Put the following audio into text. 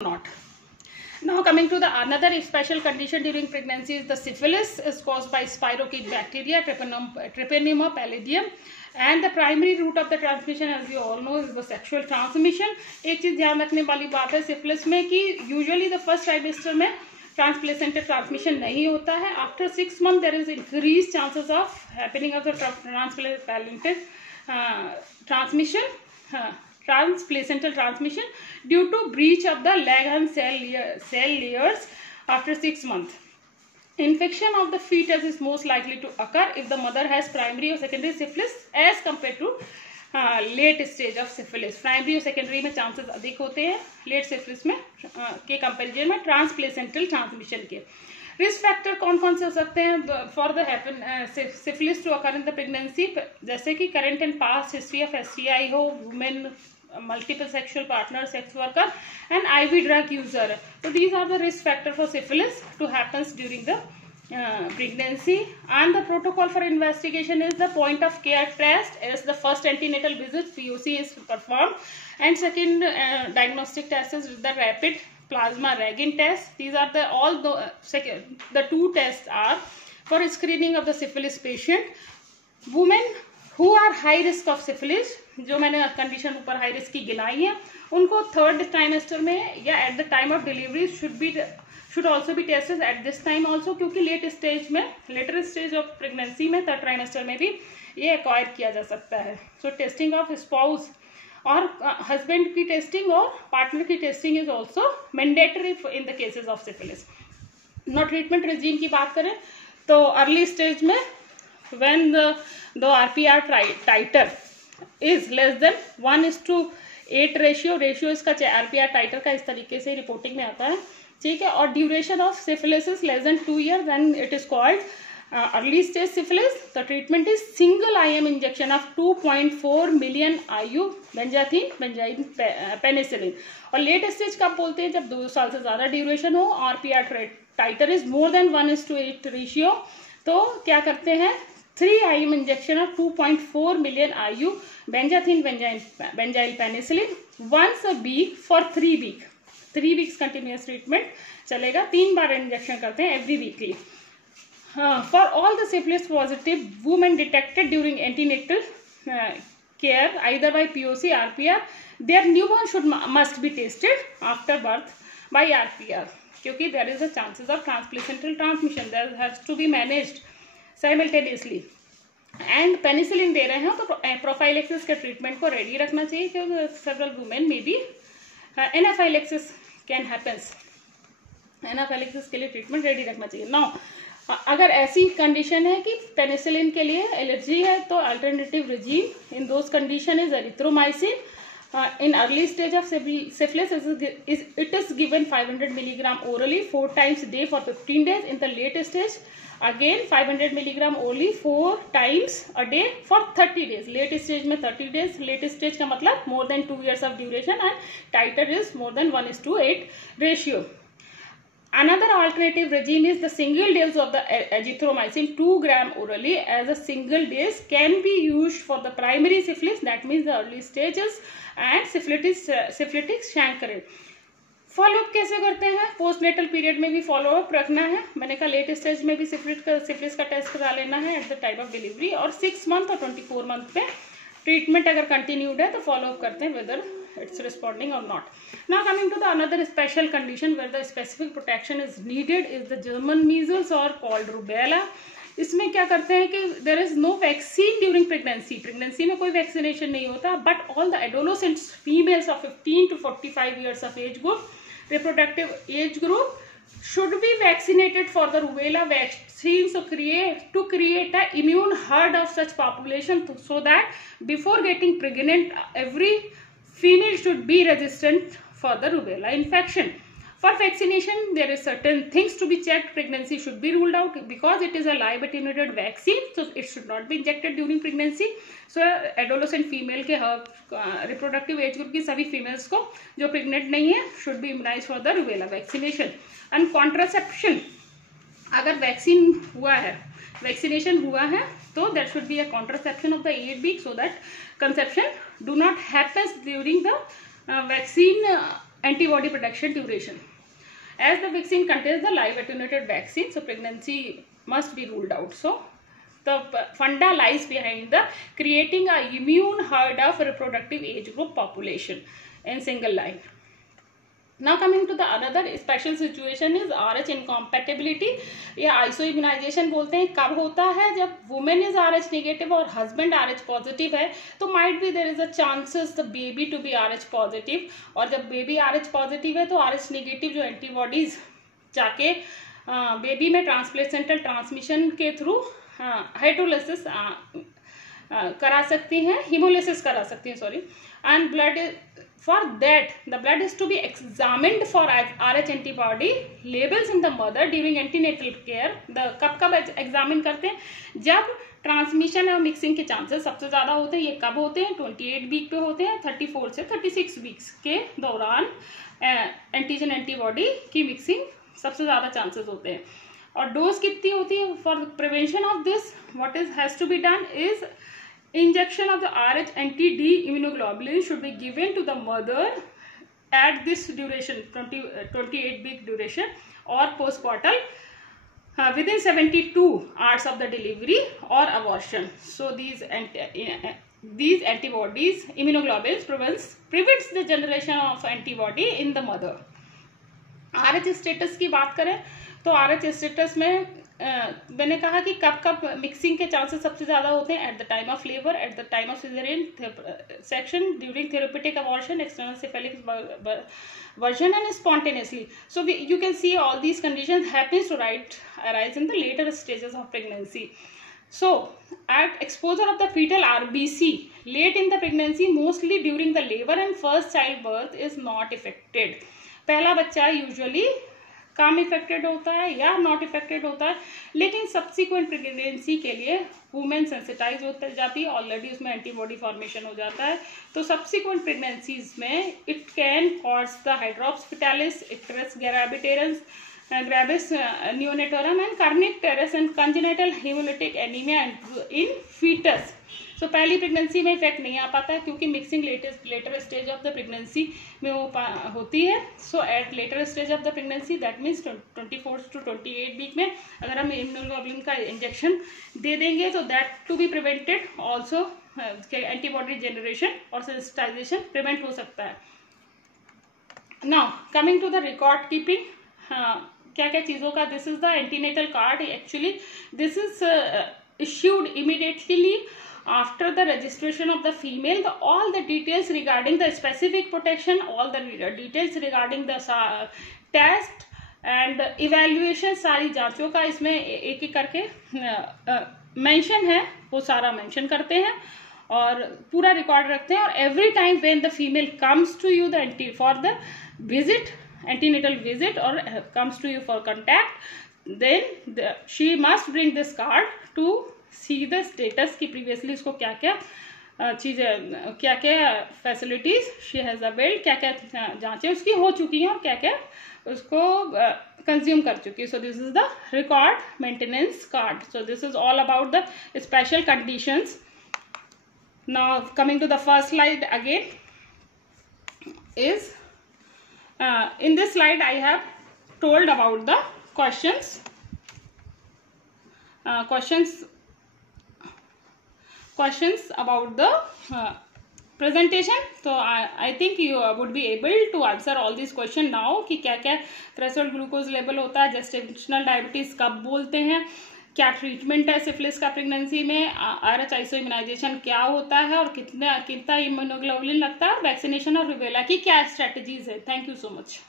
not. Now coming to the another special condition during pregnancy is the syphilis is caused by spirochete bacteria, Treponema pallidum, and the primary route of the transmission, as you all know, is the sexual transmission. एक चीज ध्यान रखने वाली बात है syphilis में कि usually the first trimester में transplacental transmission नहीं होता है. After 6 months there is increased chances of happening of the transplacental transplacental transmission due to breach of the Langerhans cell layers after 6 months. Infection of the fetus is most likely to occur if the mother has primary or secondary syphilis as compared to late stage of syphilis. Primary और secondary में chances अधिक होते हैं late syphilis में के comparison में transplacental transmission के. Risk factor कौन कौन से हो सकते हैं for the syphilis to occur in the pregnancy, जैसे कि current and past history of STI हो, women multiple sexual partner, sex worker and IV drug user. तो these are the risk factor for syphilis to happens during the pregnancy. And the protocol for investigation is the point of care test as the first antenatal visit POC is performed, and second diagnostic test is the rapid plasma reagin test. These are the two tests are for screening of the syphilis patient. Women who are high risk of syphilis, जो मैंने condition ऊपर high risk की गिनाई है, उनको third trimester में या at the time of delivery should also be tested at this time also, क्योंकि लेटर स्टेज ऑफ प्रेगनेंसी में थर्ड ट्राइमेस्टर में भी ये एक्वायर किया जा सकता है. सो टेस्टिंग ऑफ स्पाउस और हस्बैंड की टेस्टिंग और पार्टनर की testing is also mandatory in the cases of syphilis. No treatment regime की बात करें तो अर्ली स्टेज में when the RPR titre is less then 1:8 ratio इसका RPR टाइटर का इस तरीके से रिपोर्टिंग में आता है, ठीक है. और duration of syphilis is less than 2 years then it is called early stage syphilis. The treatment is single IM injection of 2.4 million IU benzathine benzathine penicillin. और लेट स्टेज कब बोलते हैं, जब 2 साल से ज्यादा ड्यूरेशन हो, RPR titre is more than 1:8 ratio, तो क्या करते हैं 3 IM injection of 2.4 million IU benzathine benzyl penicillin once a week for 3 weeks continuous treatment चलेगा. 3 बार इंजेक्शन करते हैं every weekly. For all the syphilis positive women detected during antenatal care either by POC RPR, their newborn must be tested after birth by RPR, क्योंकि there is a chances of transplacental transmission that has to be managed simultaneously. And penicillin दे रहे हैं तो prophylaxis के treatment को ready रखना चाहिए, क्योंकि several women may be anaphylaxis can happens. Anaphylaxis के लिए ट्रीटमेंट रेडी रखना चाहिए. नाउ अगर ऐसी कंडीशन है कि पेनिसिलिन के लिए एलर्जी है तो alternative regime in those condition is erythromycin. In early stage of syphilis it is given 500 milligram orally 4 times a day for 15 days. In the late stage again 500 milligram orally 4 times a day for 30 days. Late stage में 30 days. Late stage का मतलब more than 2 years of duration and titer is more than 1:8 ratio. Another alternative regime is the single dose of the azithromycin 2 gram orally as a single dose can be used for the primary syphilis, that means the early stages, and syphilitic chancre. Follow up कैसे करते हैं, postnatal period में भी follow up रखना है. मैंने कहा late stage में भी सिफिलिस का टेस्ट करा लेना है eight the time of delivery, और 6 मंथ और 24 मंथ पे ट्रीटमेंट अगर कंटिन्यूड है तो फॉलोअप करते हैं weather it's responding or not. Now coming to the another special condition where the specific protection is needed is the German measles or called rubella. इसमें क्या करते हैं कि there is no vaccine during pregnancy में कोई vaccination नहीं होता, but all the adolescent females of 15 to 45 years of age group, reproductive age group, should be vaccinated for the rubella vaccine, so to create a immune herd of such population, so that before getting pregnant every female should be resistant for the rubella infection. For vaccination there is certain things to be checked. Pregnancy should be ruled out because it is a live attenuated vaccine, so it should not be injected during pregnancy. So adolescent female के reproductive age group की सभी females को जो pregnant नहीं है should be immunized for the rubella vaccination. And contraception, अगर vaccination हुआ है तो there should be a contraception of the 8 weeks so that conception do not happen during the vaccine antibody protection duration. As the vaccine contains the live attenuated vaccine, so pregnancy must be ruled out. So the funda lies behind the creating a immune herd of reproductive age group population in single line. Now coming to the another special situation is RH incompatibility या isoimmunisation बोलते हैं. कब होता है? जब women is RH negative और husband RH positive है, तो might be there is a chances the baby to be RH positive. और जब बेबी RH पॉजिटिव है तो RH नेगेटिव जो एंटीबॉडीज जाके बेबी में ट्रांसप्लेसेंटल ट्रांसमिशन के थ्रू हाइड्रोलिसिस करा सकती हैं, हीमोलिसिस करा सकती हैं, sorry. And blood for that the blood is to be examined for RH antibody levels in the mother during antenatal care. the कब एग्जामिन करते हैं? जब ट्रांसमिशन और मिक्सिंग के चांसेस सबसे ज़्यादा होते हैं. ये कब होते हैं? 28 वीक पे होते हैं. 34 से 36 वीक्स के दौरान एंटीजन एंटीबॉडी की मिक्सिंग सबसे ज़्यादा चांसेस होते हैं. और डोज कितनी होती है? For prevention of this what is has to be done is injection of the RH anti-D immunoglobulin should be given to the mother at this duration, 28 week duration, or postpartum within 72 hours of the delivery or abortion. So these antibodies, immunoglobulins prevents the generation of antibody in the mother. RH status की बात करें तो RH status में मैंने कहा कि कब कब मिक्सिंग के चांसेस सबसे ज़्यादा होते हैं? At the time of labour, at the time of caesarean section, during therapeutic abortion, external cephalic version and spontaneously. So you can see all these conditions happens to arise in the later stages of pregnancy. So at exposure of the fetal RBC late in the pregnancy, mostly during the labor and first childbirth, is not affected. पहला बच्चा usually कम affected होता है या not affected होता है, लेकिन subsequent pregnancy के लिए वुमेन सेंसिटाइज हो जाती है, ऑलरेडी उसमें एंटीबॉडी फॉर्मेशन हो जाता है. तो सब्सिक्वेंट प्रेगनेंसीज में it can cause the hydrops fetalis, icterus gravis neonatorum and कार्निक and congenital haemolytic anaemia in foetus. So पहली प्रेगनेंसी में इफेक्ट नहीं आ पाता है क्योंकि mixing later stage of the pregnancy में वो होती है. So at later stage of the pregnancy that means 24 to 28 week में अगर हम इम्यूनोग्लोबुलिन का इंजेक्शन दे देंगे तो that to be prevented also antibody generation और सेंसिटाइजेशन प्रिवेंट हो सकता है. Now coming to the record keeping, क्या क्या चीज़ों का, this is the antenatal card. Actually this is issued immediately after the registration of the female. All the details regarding the specific protection, all the details regarding the test and evaluation, सारी जांचों का इसमें एक एक करके mention है, वो सारा मेंशन करते हैं और पूरा रिकॉर्ड रखते हैं. और every time when the female comes to you for the visit, antenatal visit और comes to you for contact, then she must bring this card to see the status की प्रीवियसली उसको क्या क्या चीज़ें, क्या क्या फैसिलिटीज शी हैज़ अवेल्ड, क्या क्या जांचें उसकी हो चुकी हैं और क्या क्या उसको कंज्यूम कर चुकी है. So this is the record maintenance card. So this is all about the special conditions. Now coming to the first slide again is in this slide I have told about the questions about the presentation. So I think you would be able to answer all these questions now कि क्या क्या threshold glucose level होता है, gestational diabetes कब बोलते हैं, क्या treatment है सिफिलिस का प्रेगनेंसी में, RH आइसो इम्यूनाइजेशन क्या होता है और कितना इम्यूनोग्लोबुलिन लगता है, वैक्सीनेशन और रूबेला की क्या स्ट्रेटजीज है. Thank you so much.